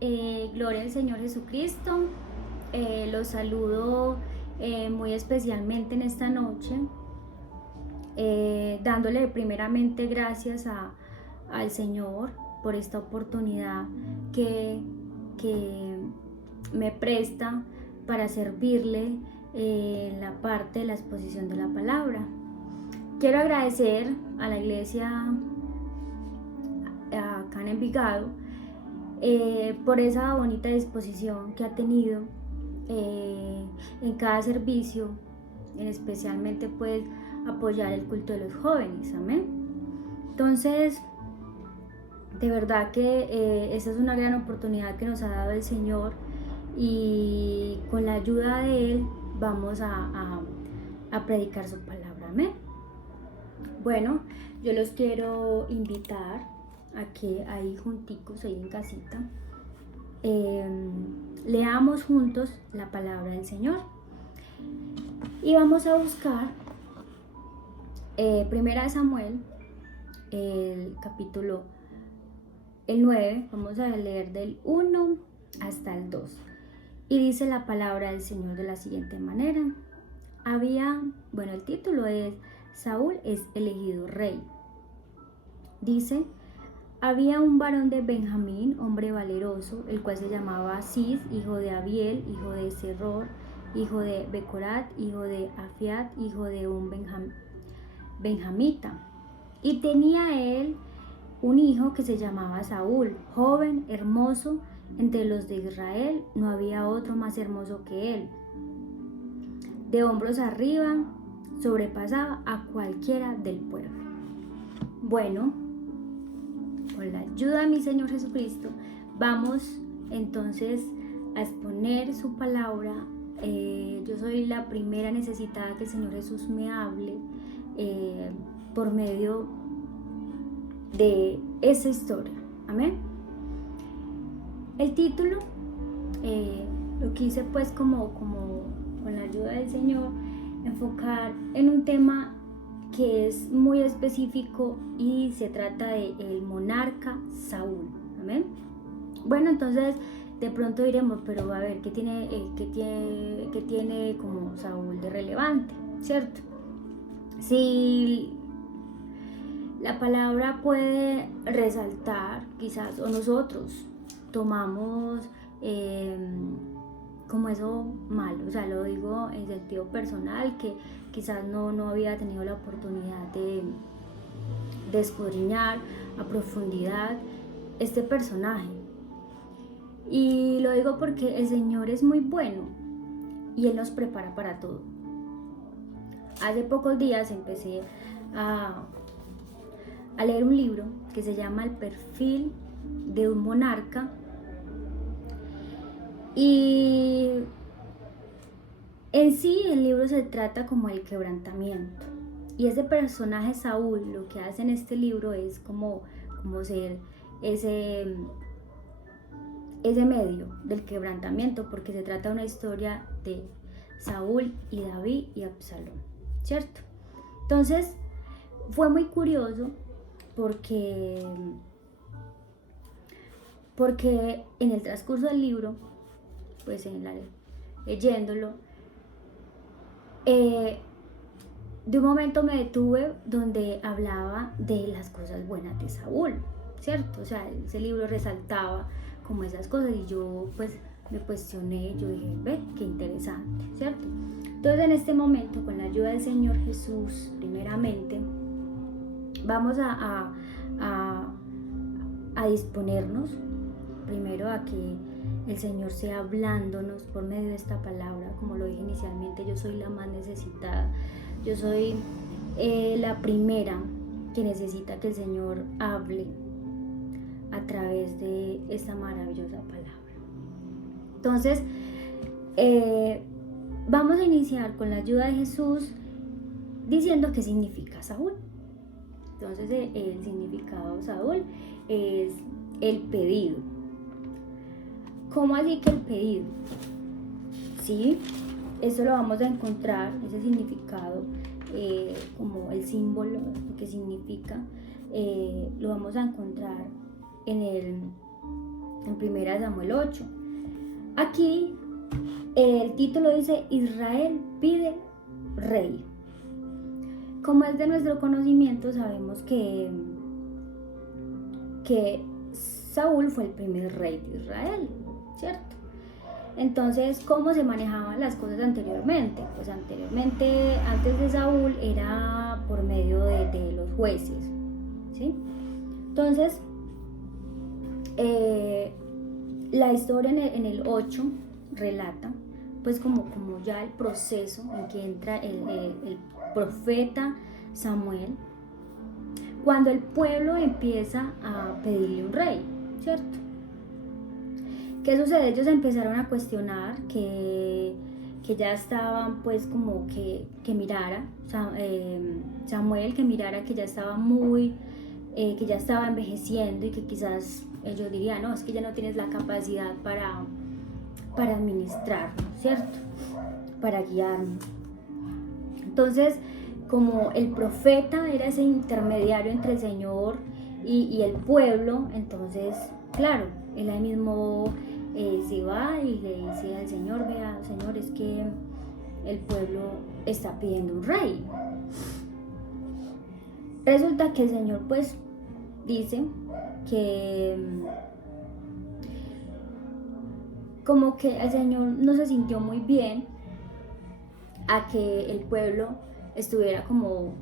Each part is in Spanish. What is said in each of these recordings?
Gloria al Señor Jesucristo. Los saludo muy especialmente en esta noche, dándole primeramente gracias al Señor por esta oportunidad que me presta para servirle en la parte de la exposición de la palabra. Quiero agradecer a la iglesia acá en Envigado por esa bonita disposición que ha tenido en cada servicio, especialmente pues apoyar el culto de los jóvenes, amén. Entonces, de verdad que esa es una gran oportunidad que nos ha dado el Señor, y con la ayuda de Él vamos a predicar su palabra, amén. Bueno, yo los quiero invitar a que ahí junticos, ahí en casita, leamos juntos la palabra del Señor, y vamos a buscar Primera de Samuel, el capítulo 9, vamos a leer del 1 hasta el 2, y dice la palabra del Señor de la siguiente manera. El título es Saúl es elegido rey. Dice: había un varón de Benjamín, hombre valeroso, el cual se llamaba Cis, hijo de Abiel, hijo de Seror, hijo de Becorat, hijo de Afiat, hijo de un benjamita. Y tenía él un hijo que se llamaba Saúl, joven, hermoso, entre los de Israel no había otro más hermoso que él. De hombros arriba sobrepasaba a cualquiera del pueblo. Bueno, con la ayuda de mi Señor Jesucristo, vamos entonces a exponer su palabra. Yo soy la primera necesitada que el Señor Jesús me hable por medio de esa historia, amén. El título lo quise pues como con la ayuda del Señor enfocar en un tema que es muy específico, y se trata de el monarca Saúl, amén. Bueno, entonces de pronto diremos, pero a ver, ¿qué tiene como Saúl de relevante? ¿Cierto? Si la palabra puede resaltar, quizás, o nosotros tomamos como eso malo, o sea, lo digo en sentido personal, que quizás no había tenido la oportunidad de escudriñar a profundidad este personaje. Y lo digo porque el Señor es muy bueno y Él nos prepara para todo. Hace pocos días empecé a leer un libro que se llama El perfil de un monarca, y en sí el libro se trata como el quebrantamiento, y ese personaje Saúl lo que hace en este libro es como ser ese medio del quebrantamiento, porque se trata de una historia de Saúl y David y Absalón, ¿cierto? Entonces fue muy curioso porque en el transcurso del libro, pues leyéndolo, de un momento me detuve donde hablaba de las cosas buenas de Saúl, ¿cierto? O sea, ese libro resaltaba como esas cosas, y yo pues me cuestioné, yo dije, ve, qué interesante, ¿cierto? Entonces en este momento, con la ayuda del Señor Jesús, primeramente, vamos a disponernos primero a que el Señor sea hablándonos por medio de esta palabra. Como lo dije inicialmente, yo soy la más necesitada, yo soy la primera que necesita que el Señor hable a través de esta maravillosa palabra. Entonces vamos a iniciar con la ayuda de Jesús diciendo qué significa Saúl. Entonces el significado de Saúl es el pedido. ¿Cómo así que el pedido? Sí, eso lo vamos a encontrar, ese significado, como el símbolo que significa, lo vamos a encontrar en en 1 Samuel 8. Aquí el título dice: Israel pide rey. Como es de nuestro conocimiento, sabemos que Saúl fue el primer rey de Israel, ¿cierto? Entonces, ¿cómo se manejaban las cosas anteriormente? Pues anteriormente, antes de Saúl, era por medio de los jueces, ¿sí? Entonces, la historia en el 8 relata, pues como ya el proceso en que entra el profeta Samuel, cuando el pueblo empieza a pedirle un rey, ¿cierto? ¿Qué sucede? Ellos empezaron a cuestionar que ya estaban pues como que mirara Samuel, que mirara que ya estaba que ya estaba envejeciendo y que quizás ellos dirían: no, es que ya no tienes la capacidad para administrarnos, ¿cierto? Para guiarnos. Entonces, como el profeta era ese intermediario entre el Señor y el pueblo, entonces, claro, él ahí mismo se va y le dice al Señor: vea, Señor, es que el pueblo está pidiendo un rey. Resulta que el Señor pues dice que como que el Señor no se sintió muy bien a que el pueblo estuviera como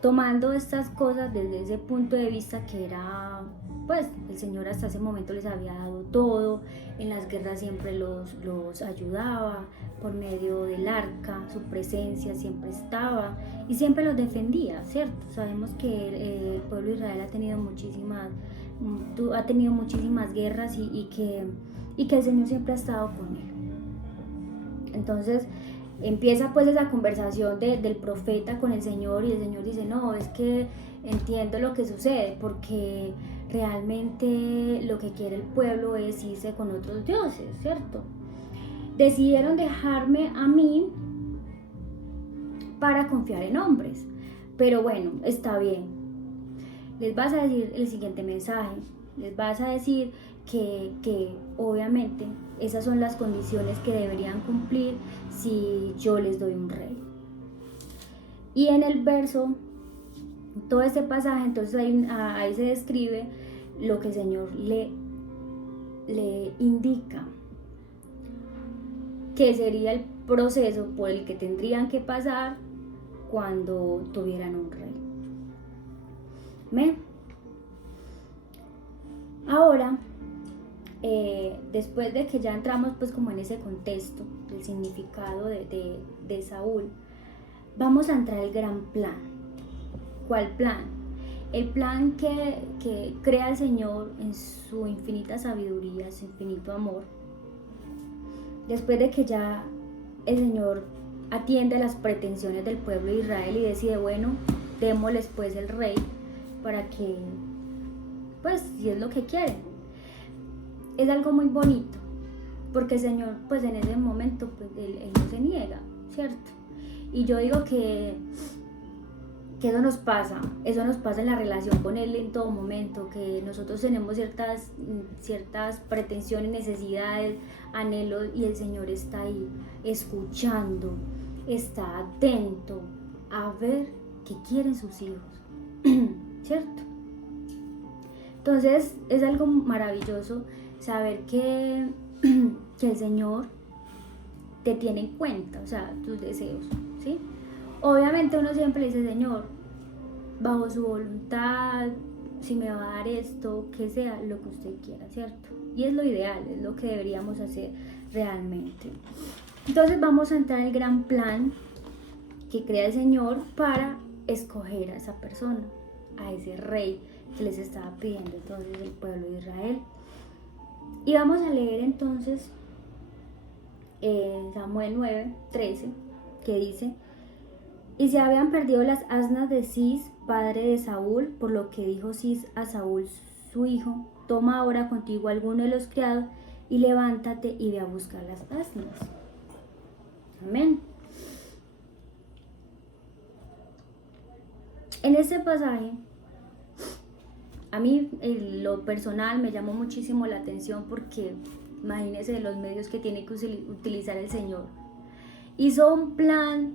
tomando estas cosas desde ese punto de vista que era, pues el Señor hasta ese momento les había dado todo, en las guerras siempre los ayudaba por medio del arca, su presencia siempre estaba y siempre los defendía, ¿cierto? Sabemos que el pueblo de Israel ha tenido muchísimas guerras y que el Señor siempre ha estado con él. Entonces empieza pues esa conversación del profeta con el Señor y el Señor dice: no, es que entiendo lo que sucede, porque realmente lo que quiere el pueblo es irse con otros dioses, ¿cierto? Decidieron dejarme a mí para confiar en hombres, pero bueno, está bien. Les vas a decir el siguiente mensaje, les vas a decir que obviamente esas son las condiciones que deberían cumplir si yo les doy un rey. Y en el verso, todo este pasaje, entonces ahí se describe lo que el Señor le indica que sería el proceso por el que tendrían que pasar cuando tuvieran un rey. ¿Ven? Ahora, después de que ya entramos pues como en ese contexto del significado de Saúl, vamos a entrar al gran plan. ¿Cuál plan? El plan que crea el Señor en su infinita sabiduría, su infinito amor. Después de que ya el Señor atiende las pretensiones del pueblo de Israel y decide: bueno, démosles pues el rey para que, pues, si es lo que quieren. Es algo muy bonito, porque el Señor, pues en ese momento, pues él no se niega, ¿cierto? Y yo digo que eso nos pasa en la relación con Él en todo momento, que nosotros tenemos ciertas pretensiones, necesidades, anhelos, y el Señor está ahí, escuchando, está atento a ver qué quieren sus hijos, ¿cierto? Entonces es algo maravilloso saber que el Señor te tiene en cuenta, o sea, tus deseos, ¿sí? Obviamente uno siempre le dice: Señor, bajo su voluntad, si me va a dar esto, que sea lo que usted quiera, ¿cierto? Y es lo ideal, es lo que deberíamos hacer realmente. Entonces vamos a entrar al gran plan que crea el Señor para escoger a esa persona, a ese rey que les estaba pidiendo entonces el pueblo de Israel. Y vamos a leer entonces Samuel 9:13, que dice: y se habían perdido las asnas de Cis, padre de Saúl, por lo que dijo Cis a Saúl su hijo: toma ahora contigo alguno de los criados y levántate y ve a buscar las asnas. Amén. En este pasaje A mí, en lo personal, me llamó muchísimo la atención porque imagínense los medios que tiene que utilizar el Señor. Hizo un plan,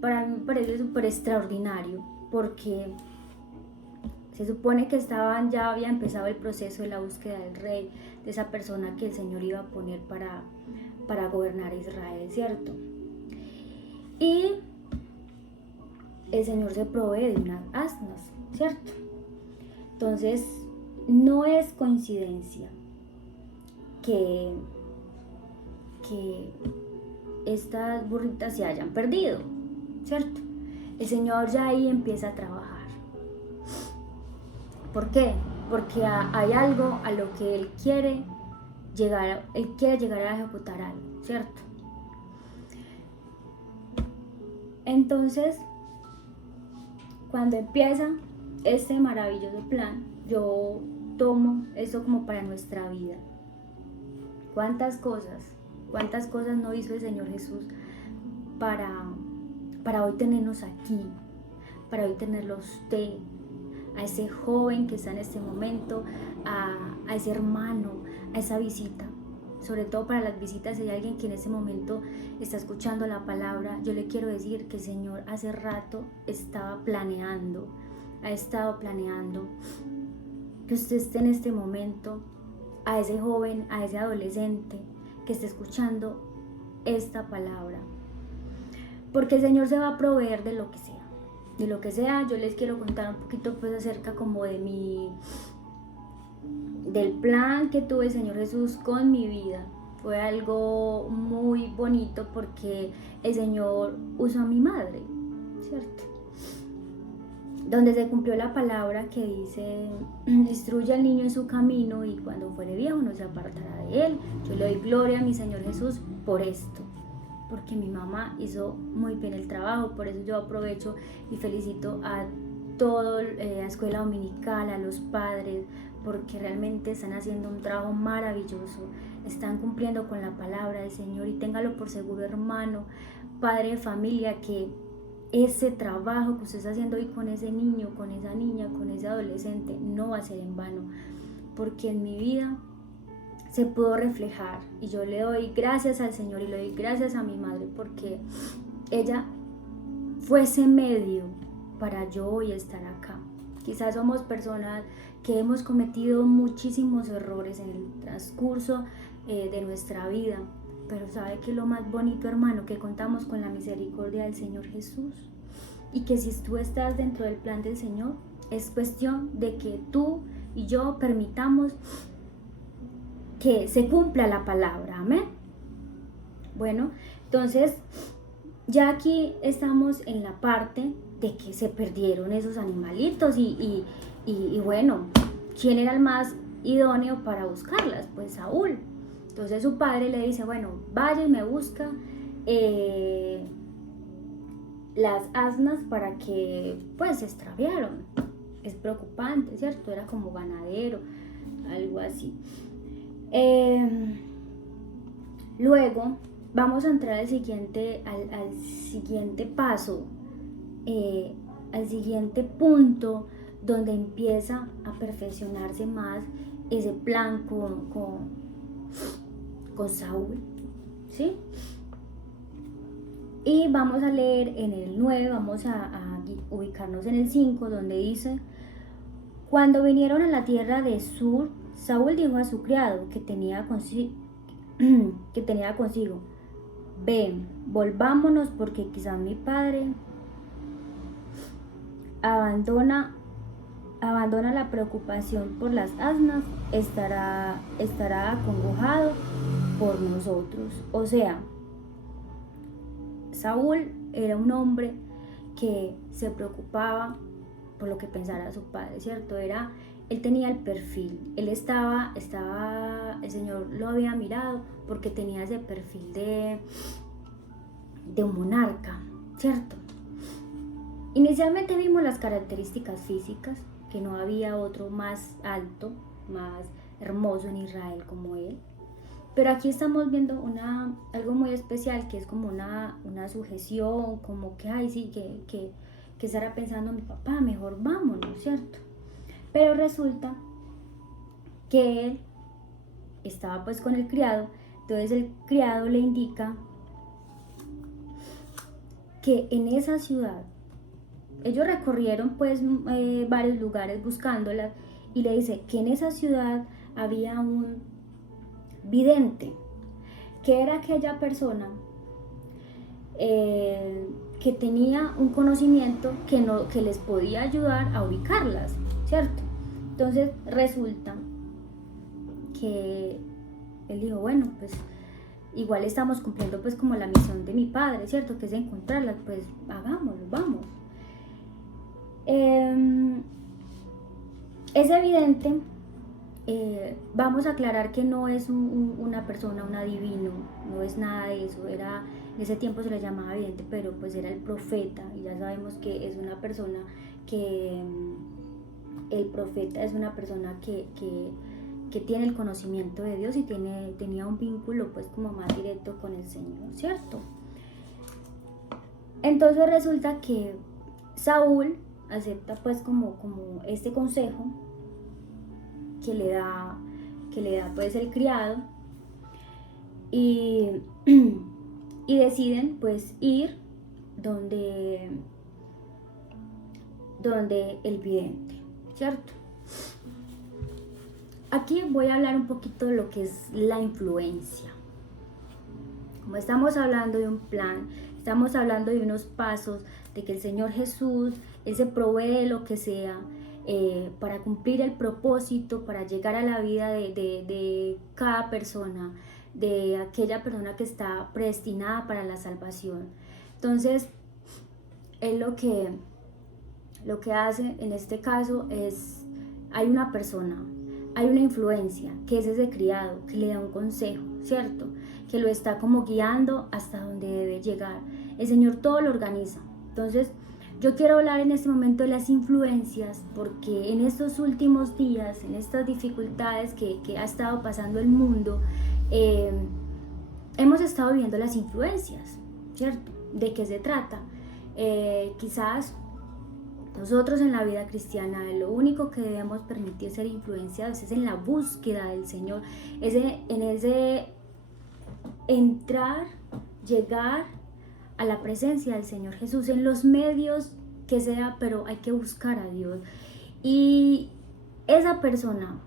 para mí me parece súper extraordinario, porque se supone que ya había empezado el proceso de la búsqueda del rey, de esa persona que el Señor iba a poner para gobernar Israel, ¿cierto? Y el Señor se provee de unas asnas, ¿cierto? Entonces, no es coincidencia que estas burritas se hayan perdido, ¿cierto? El Señor ya ahí empieza a trabajar. ¿Por qué? Porque hay algo a lo que Él quiere llegar a ejecutar algo, ¿cierto? Entonces, cuando empieza este maravilloso plan, yo tomo eso como para nuestra vida. ¿Cuántas cosas no hizo el Señor Jesús para hoy tenernos aquí, para hoy tenerlo usted, a ese joven que está en este momento, a ese hermano, a esa visita? Sobre todo para las visitas, si hay alguien que en este momento está escuchando la palabra, yo le quiero decir que el Señor hace rato ha estado planeando que usted esté en este momento, a ese joven, a ese adolescente que esté escuchando esta palabra, porque el Señor se va a proveer de lo que sea. Yo les quiero contar un poquito pues acerca como del plan que tuvo el Señor Jesús con mi vida. Fue algo muy bonito porque el Señor usó a mi madre, ¿cierto? Donde se cumplió la palabra que dice: instruye al niño en su camino y cuando fuere viejo no se apartará de él. Yo le doy gloria a mi Señor Jesús por esto, porque mi mamá hizo muy bien el trabajo. Por eso yo aprovecho y felicito a toda la escuela dominical, a los padres, porque realmente están haciendo un trabajo maravilloso, están cumpliendo con la palabra del Señor. Y téngalo por seguro, hermano, padre de familia, que ese trabajo que usted está haciendo hoy con ese niño, con esa niña, con ese adolescente, no va a ser en vano, porque en mi vida se pudo reflejar. Y yo le doy gracias al Señor y le doy gracias a mi madre, porque ella fue ese medio para yo hoy estar acá. Quizás somos personas que hemos cometido muchísimos errores en el transcurso de nuestra vida, pero sabe que lo más bonito, hermano, que contamos con la misericordia del Señor Jesús, y que si tú estás dentro del plan del Señor, es cuestión de que tú y yo permitamos que se cumpla la palabra. Amén. Bueno, entonces ya aquí estamos en la parte de que se perdieron esos animalitos y bueno, ¿quién era el más idóneo para buscarlas? Pues Saúl. Entonces su padre le dice: bueno, vaya y me busca las asnas, para que pues se extraviaron. Es preocupante, ¿cierto? Era como ganadero, algo así. Luego vamos a entrar al siguiente paso, al siguiente punto, donde empieza a perfeccionarse más ese plan con Saúl, ¿sí? Y vamos a leer en el 9, vamos a ubicarnos en el 5, donde dice: cuando vinieron a la tierra de Sur, Saúl dijo a su criado que tenía consigo: ven, volvámonos, porque quizás mi padre abandona la preocupación por las asnas, estará acongojado por nosotros. O sea, Saúl era un hombre que se preocupaba por lo que pensara su padre, ¿cierto? Él tenía el perfil, el Señor lo había mirado porque tenía ese perfil de un monarca, ¿cierto? Inicialmente vimos las características físicas, que no había otro más alto, más hermoso en Israel como él. Pero aquí estamos viendo algo muy especial, que es como una sujeción, como que, ay, sí, que estará pensando mi papá, mejor vámonos, ¿cierto? Pero resulta que él estaba pues con el criado, entonces el criado le indica que en esa ciudad, ellos recorrieron pues varios lugares buscándolas, y le dice que en esa ciudad había un vidente, que era aquella persona que tenía un conocimiento que les podía ayudar a ubicarlas, ¿cierto? Entonces resulta que él dijo, bueno, pues igual estamos cumpliendo pues como la misión de mi padre, ¿cierto? Que es encontrarlas, pues hagámoslo, vamos. Es evidente, vamos a aclarar que no es una persona, un adivino, no es nada de eso, en ese tiempo se le llamaba vidente, pero pues era el profeta, y ya sabemos que es una persona que, el profeta es una persona que tiene el conocimiento de Dios y tenía un vínculo pues como más directo con el Señor, ¿cierto? Entonces resulta que Saúl acepta pues como este consejo que le da pues el criado, y deciden pues ir donde el vidente, ¿cierto? Aquí voy a hablar un poquito de lo que es la influencia. Como estamos hablando de un plan, estamos hablando de unos pasos, de que el Señor Jesús, Él se provee lo que sea para cumplir el propósito, para llegar a la vida de cada persona, de aquella persona que está predestinada para la salvación. Entonces, Él lo que hace en este caso es, hay una persona, hay una influencia, que es ese criado, que le da un consejo, ¿cierto? Que lo está como guiando hasta donde debe llegar. El Señor todo lo organiza. Entonces, yo quiero hablar en este momento de las influencias, porque en estos últimos días, en estas dificultades que ha estado pasando el mundo, hemos estado viendo las influencias, ¿cierto? ¿De qué se trata? Quizás nosotros en la vida cristiana, lo único que debemos permitir ser influenciados es en la búsqueda del Señor, en ese entrar, llegar a la presencia del Señor Jesús en los medios que sea, pero hay que buscar a Dios. Y esa persona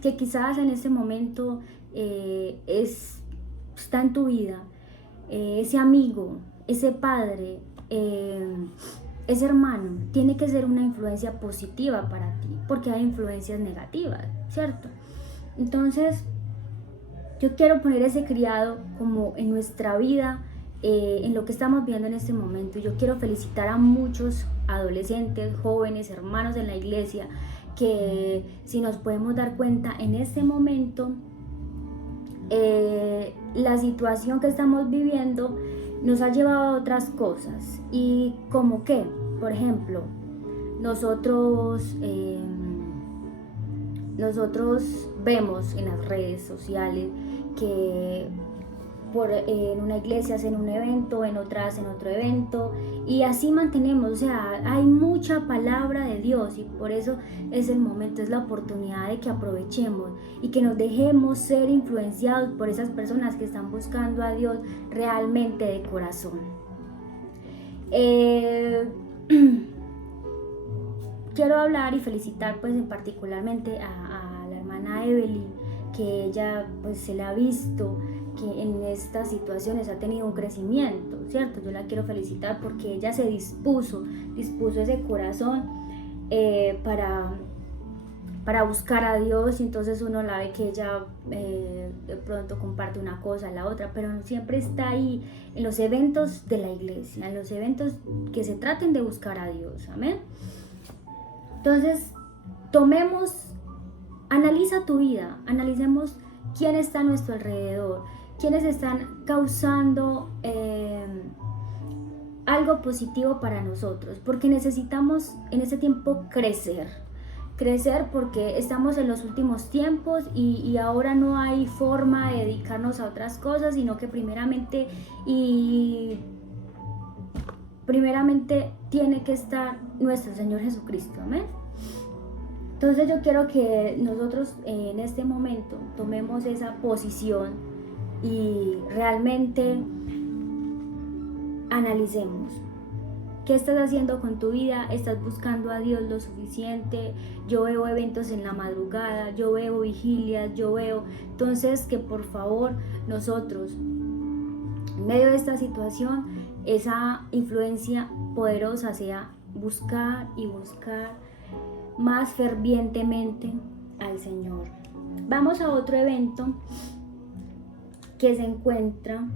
que quizás en este momento está en tu vida, ese amigo, ese padre, ese hermano, tiene que ser una influencia positiva para ti, porque hay influencias negativas, ¿cierto? Entonces, yo quiero poner ese criado como en nuestra vida, en lo que estamos viendo en este momento. Yo quiero felicitar a muchos adolescentes, jóvenes, hermanos en la iglesia, que si nos podemos dar cuenta en este momento, la situación que estamos viviendo nos ha llevado a otras cosas. Y como que, por ejemplo, nosotros vemos en las redes sociales que en una iglesia hacen un evento, en otra hacen otro evento, y así mantenemos, o sea, hay mucha palabra de Dios, y por eso es el momento, es la oportunidad de que aprovechemos y que nos dejemos ser influenciados por esas personas que están buscando a Dios realmente de corazón. Quiero hablar y felicitar pues en particularmente a la hermana Evelyn, que ella pues se la ha visto que en estas situaciones ha tenido un crecimiento, ¿cierto? Yo la quiero felicitar porque ella se dispuso ese corazón para buscar a Dios, y entonces uno la ve que ella de pronto comparte una cosa, la otra, pero siempre está ahí en los eventos de la iglesia, en los eventos que se traten de buscar a Dios, amén. Entonces, analiza tu vida, analicemos quién está a nuestro alrededor, quiénes están causando algo positivo para nosotros, porque necesitamos en este tiempo crecer porque estamos en los últimos tiempos y ahora no hay forma de dedicarnos a otras cosas, sino que primeramente tiene que estar nuestro Señor Jesucristo, amén. Entonces yo quiero que nosotros en este momento tomemos esa posición y realmente analicemos. ¿Qué estás haciendo con tu vida? ¿Estás buscando a Dios lo suficiente? Yo veo eventos en la madrugada, yo veo vigilias, yo veo... Entonces, que por favor nosotros, en medio de esta situación, esa influencia poderosa sea buscar y buscar más fervientemente al Señor. Vamos a otro evento que se encuentra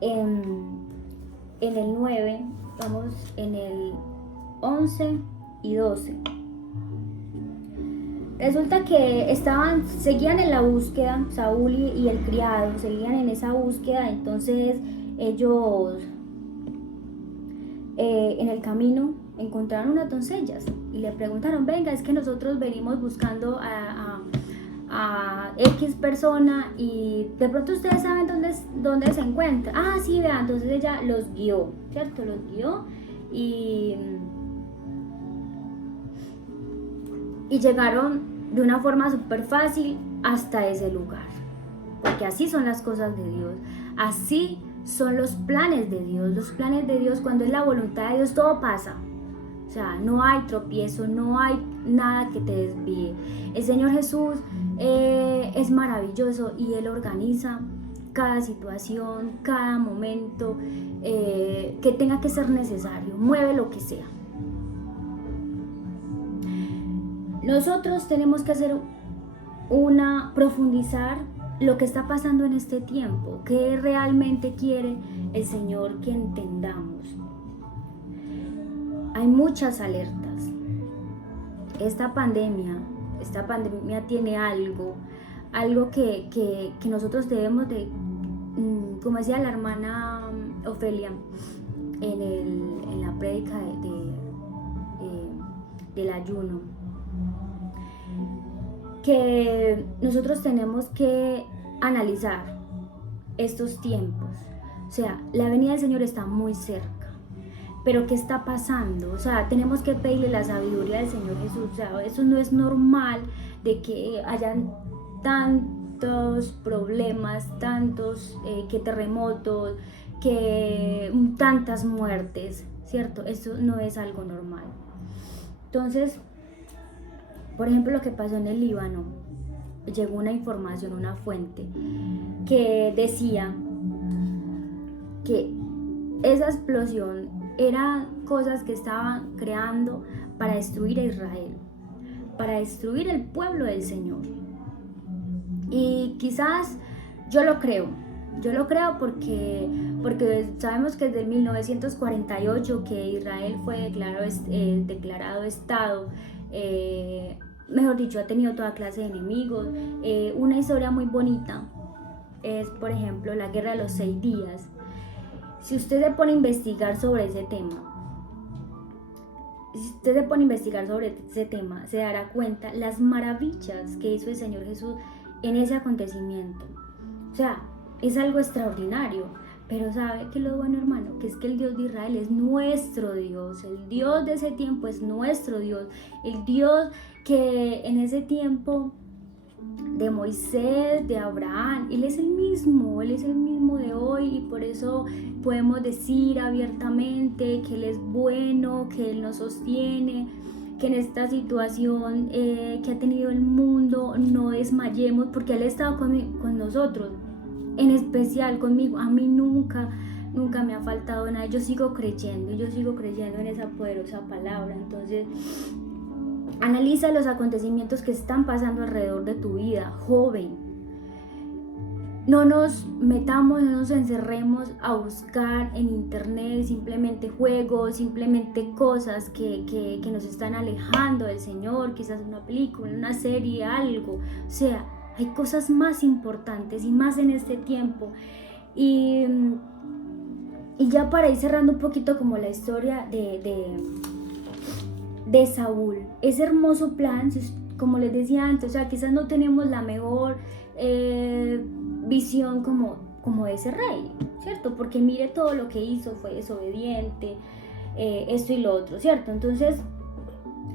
en el 9, vamos en el 11 y 12. Resulta que seguían en la búsqueda, Saúl y el criado, seguían en esa búsqueda. Entonces ellos en el camino encontraron unas doncellas y le preguntaron, venga, es que nosotros venimos buscando a X persona y de pronto ustedes saben dónde se encuentra. Ah, sí, vean. Entonces ella los guió, ¿cierto? Los guió y llegaron de una forma súper fácil hasta ese lugar, porque así son las cosas de Dios, así son los planes de Dios. Los planes de Dios, cuando es la voluntad de Dios, todo pasa. O sea, no hay tropiezo, no hay nada que te desvíe. El Señor Jesús es maravilloso y Él organiza cada situación, cada momento que tenga que ser necesario, mueve lo que sea. Nosotros tenemos que profundizar lo que está pasando en este tiempo, qué realmente quiere el Señor que entendamos. Hay muchas alertas. Esta pandemia tiene algo que nosotros debemos de, como decía la hermana Ofelia en la prédica del ayuno, que nosotros tenemos que analizar estos tiempos. O sea, la venida del Señor está muy cerca. Pero ¿qué está pasando? O sea, tenemos que pedirle la sabiduría del Señor Jesús. O sea, eso no es normal de que hayan tantos problemas, tantos que terremotos, que tantas muertes, ¿cierto? Eso no es algo normal. Entonces, por ejemplo, lo que pasó en el Líbano, llegó una información, una fuente, que decía que esa explosión eran cosas que estaban creando para destruir a Israel, para destruir el pueblo del Señor. Y quizás yo lo creo porque sabemos que desde el 1948 que Israel fue declarado Estado, mejor dicho, ha tenido toda clase de enemigos. Una historia muy bonita es, por ejemplo, la Guerra de los 6 días. Si usted se pone a investigar sobre ese tema, se dará cuenta las maravillas que hizo el Señor Jesús en ese acontecimiento. O sea, es algo extraordinario. Pero ¿sabe qué es lo bueno, hermano? Que es que el Dios de Israel es nuestro Dios. El Dios de ese tiempo es nuestro Dios. El Dios que en ese tiempo de Moisés, de Abraham, Él es el mismo de hoy, y por eso podemos decir abiertamente que Él es bueno, que Él nos sostiene, que en esta situación que ha tenido el mundo no desmayemos, porque Él ha estado con nosotros, en especial conmigo. A mí nunca me ha faltado nada. Yo sigo creyendo en esa poderosa palabra. Entonces, analiza los acontecimientos que están pasando alrededor de tu vida, joven. No nos metamos, no nos encerremos a buscar en internet simplemente juegos, simplemente cosas que nos están alejando del Señor, quizás una película, una serie, algo. O sea, hay cosas más importantes y más en este tiempo. Y ya para ir cerrando un poquito como la historia de Saúl, ese hermoso plan, como les decía antes, o sea, quizás no tenemos la mejor visión como ese rey, ¿cierto? Porque mire todo lo que hizo, fue desobediente, esto y lo otro, ¿cierto? Entonces,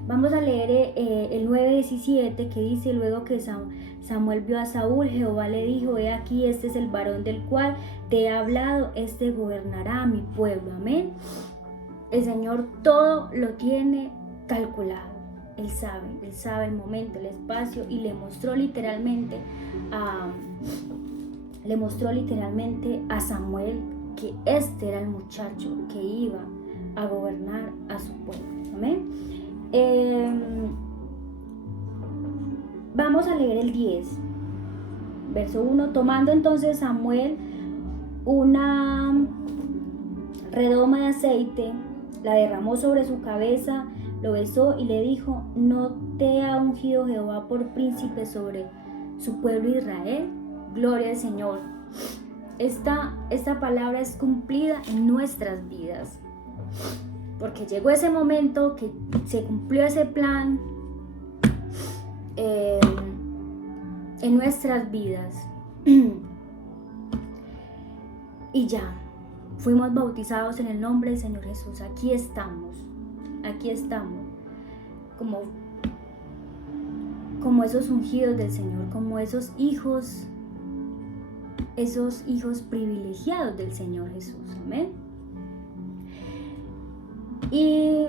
Vamos a leer el 9:17 que dice: luego que Samuel vio a Saúl, Jehová le dijo: he aquí, este es el varón del cual te he hablado, este gobernará a mi pueblo. Amén. El Señor todo lo tiene calculado. Él sabe el momento, el espacio, y le mostró literalmente a Samuel que este era el muchacho que iba a gobernar a su pueblo. Amén. Vamos a leer el 10, verso 1. Tomando entonces Samuel una redoma de aceite, la derramó sobre su cabeza, lo besó y le dijo: ¿no te ha ungido Jehová por príncipe sobre su pueblo Israel? Gloria al Señor. Esta palabra es cumplida en nuestras vidas, porque llegó ese momento que se cumplió ese plan en nuestras vidas y ya fuimos bautizados en el nombre del Señor Jesús. Aquí estamos como esos ungidos del Señor, como esos hijos privilegiados del Señor Jesús. Amén. Y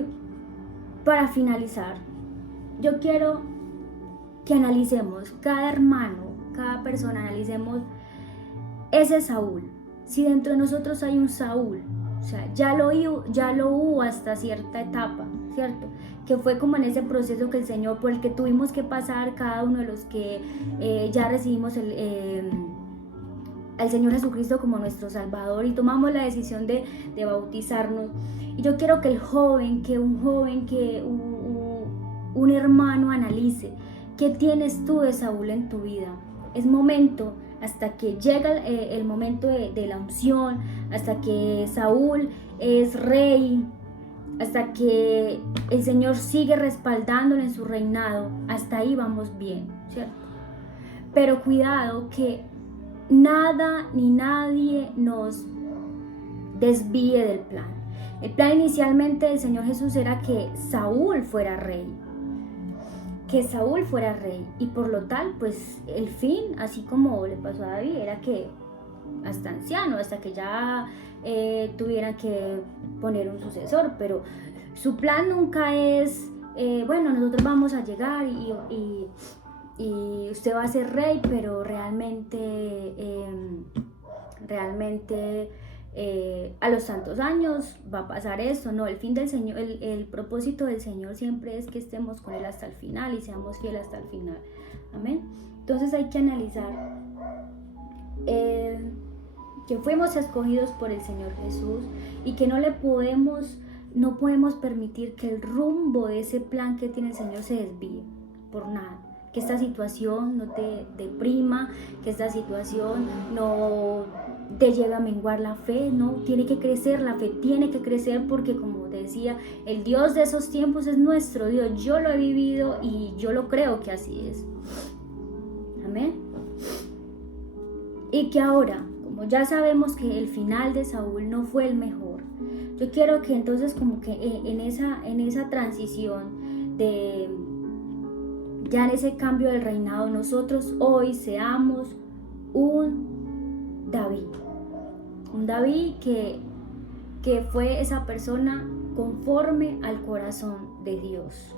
para finalizar, yo quiero que analicemos, cada hermano, cada persona, analicemos ese Saúl. Si dentro de nosotros hay un Saúl, o sea, ya lo hubo hasta cierta etapa, ¿cierto? Que fue como en ese proceso que el Señor, por el que tuvimos que pasar cada uno de los que ya recibimos al Señor Jesucristo como nuestro Salvador y tomamos la decisión de bautizarnos. Y yo quiero que un hermano analice: ¿qué tienes tú de Saúl en tu vida? Es momento, hasta que llega el momento de la unción, hasta que Saúl es rey, hasta que el Señor sigue respaldándolo en su reinado, hasta ahí vamos bien, ¿cierto? Pero cuidado que nada ni nadie nos desvíe del plan. El plan inicialmente del Señor Jesús era que Saúl fuera rey, y por lo tal, pues el fin, así como le pasó a David, era que hasta anciano, hasta que ya tuvieran que poner un sucesor. Pero su plan nunca es, bueno, nosotros vamos a llegar y usted va a ser rey, pero realmente a los tantos años va a pasar esto. No, el fin del Señor, el propósito del Señor siempre es que estemos con Él hasta el final y seamos fieles hasta el final. Amén. Entonces hay que analizar que fuimos escogidos por el Señor Jesús y que no podemos permitir que el rumbo de ese plan que tiene el Señor se desvíe por nada. Que esta situación no te deprima, que esta situación no te lleve a menguar la fe, no, tiene que crecer, la fe tiene que crecer, porque como decía, el Dios de esos tiempos es nuestro Dios. Yo lo he vivido y yo lo creo que así es. Amén. Y que ahora, como ya sabemos que el final de Saúl no fue el mejor, yo quiero que entonces como que en esa transición ya en ese cambio del reinado, nosotros hoy seamos un David que fue esa persona conforme al corazón de Dios.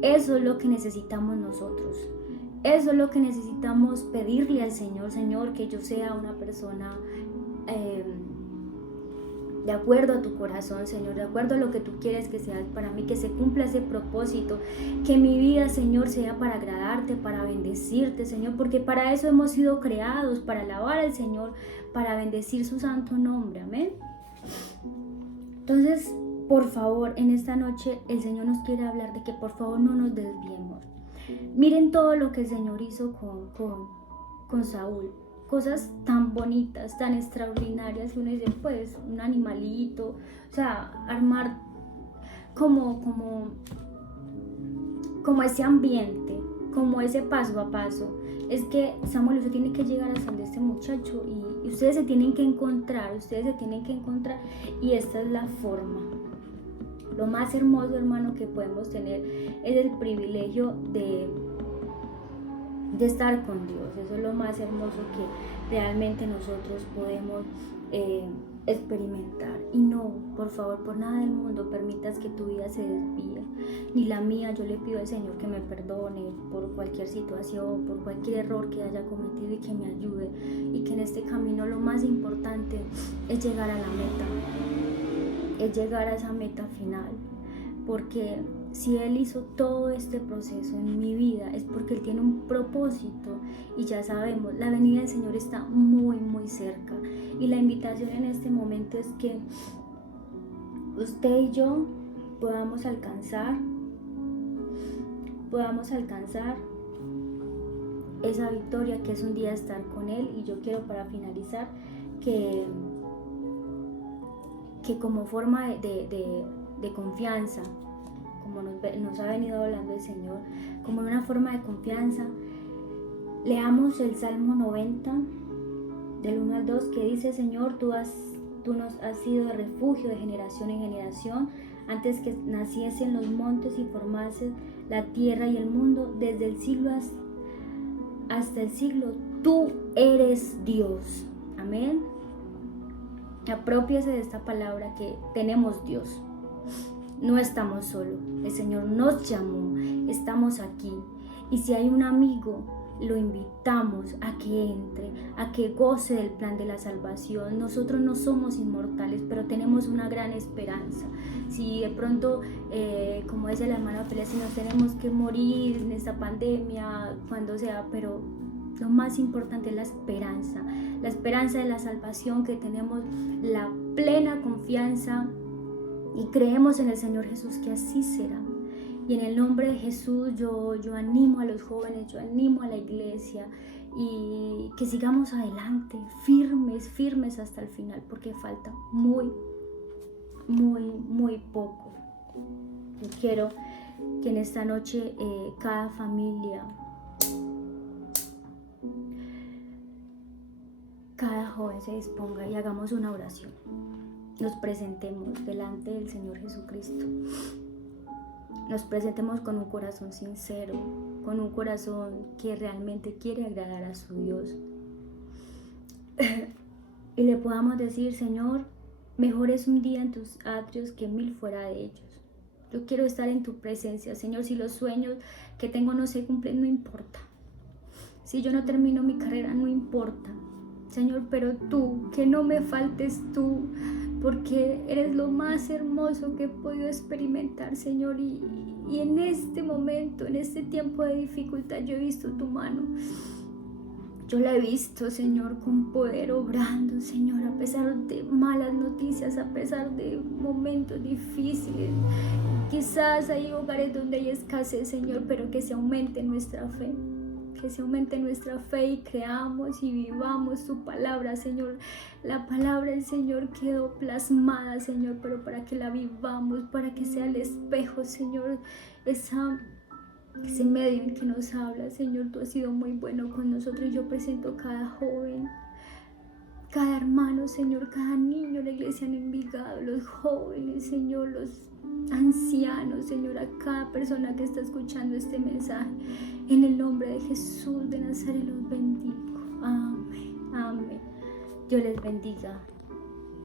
Eso es lo que necesitamos nosotros. Eso es lo que necesitamos pedirle al Señor: Señor, que yo sea una persona de acuerdo a tu corazón, Señor, de acuerdo a lo que tú quieres que sea para mí, que se cumpla ese propósito, que mi vida, Señor, sea para agradarte, para bendecirte, Señor, porque para eso hemos sido creados, para alabar al Señor, para bendecir su santo nombre. Amén. Entonces, por favor, en esta noche el Señor nos quiere hablar de que por favor no nos desviemos. Miren todo lo que el Señor hizo con Saúl. Cosas tan bonitas, tan extraordinarias, que uno dice, pues, un animalito, o sea, armar como ese ambiente, como ese paso a paso. Es que, Samuel, usted tiene que llegar hasta donde este muchacho y ustedes se tienen que encontrar, y esta es la forma. Lo más hermoso, hermano, que podemos tener es el privilegio de estar con Dios. Eso es lo más hermoso que realmente nosotros podemos experimentar. Y no, por favor, por nada del mundo permitas que tu vida se desvíe, ni la mía. Yo le pido al Señor que me perdone por cualquier situación, por cualquier error que haya cometido, y que me ayude, y que en este camino lo más importante es llegar a la meta, es llegar a esa meta final, porque si Él hizo todo este proceso en mi vida es porque Él tiene un propósito, y ya sabemos, la venida del Señor está muy muy cerca, y la invitación en este momento es que usted y yo podamos alcanzar esa victoria que es un día estar con Él. Y yo quiero, para finalizar, que como forma de confianza, como nos ha venido hablando el Señor, como una forma de confianza, leamos el Salmo 90, del 1 al 2, que dice: Señor, tú nos has sido refugio de generación en generación, antes que naciesen los montes y formases la tierra y el mundo, desde el siglo hasta el siglo, tú eres Dios. Amén. Aprópiese de esta palabra, que tenemos Dios. No estamos solos, el Señor nos llamó, estamos aquí. Y si hay un amigo, lo invitamos a que entre, a que goce del plan de la salvación. Nosotros no somos inmortales, pero tenemos una gran esperanza. Si de pronto, como dice la hermana Felicia, si nos tenemos que morir en esta pandemia, cuando sea, pero lo más importante es la esperanza de la salvación, que tenemos la plena confianza y creemos en el Señor Jesús que así será. Y en el nombre de Jesús yo animo a los jóvenes, yo animo a la iglesia, y que sigamos adelante, firmes hasta el final, porque falta muy, muy, muy poco. Yo quiero que en esta noche cada familia, cada joven se disponga y hagamos una oración. Nos presentemos delante del Señor Jesucristo. Nos presentemos con un corazón sincero, con un corazón que realmente quiere agradar a su Dios. Y le podamos decir: Señor, mejor es un día en tus atrios que 1000 fuera de ellos. Yo quiero estar en tu presencia, Señor. Si los sueños que tengo no se cumplen, no importa. Si yo no termino mi carrera, no importa, Señor, pero tú, que no me faltes tú, porque eres lo más hermoso que he podido experimentar, Señor. Y en este momento, en este tiempo de dificultad, yo he visto tu mano. Yo la he visto, Señor, con poder obrando, Señor, a pesar de malas noticias, a pesar de momentos difíciles. Quizás hay hogares donde hay escasez, Señor, pero que se aumente nuestra fe. Que se aumente nuestra fe y creamos y vivamos tu palabra, Señor. La palabra del Señor quedó plasmada, Señor, pero para que la vivamos, para que sea el espejo, Señor, ese medio en que nos habla, Señor. Tú has sido muy bueno con nosotros. Yo presento cada joven, cada hermano, Señor, cada niño, la iglesia en Envigado, los jóvenes, Señor, los ancianos, Señor, a cada persona que está escuchando este mensaje. En el nombre de Jesús de Nazaret los bendigo. Amén, amén. Dios les bendiga.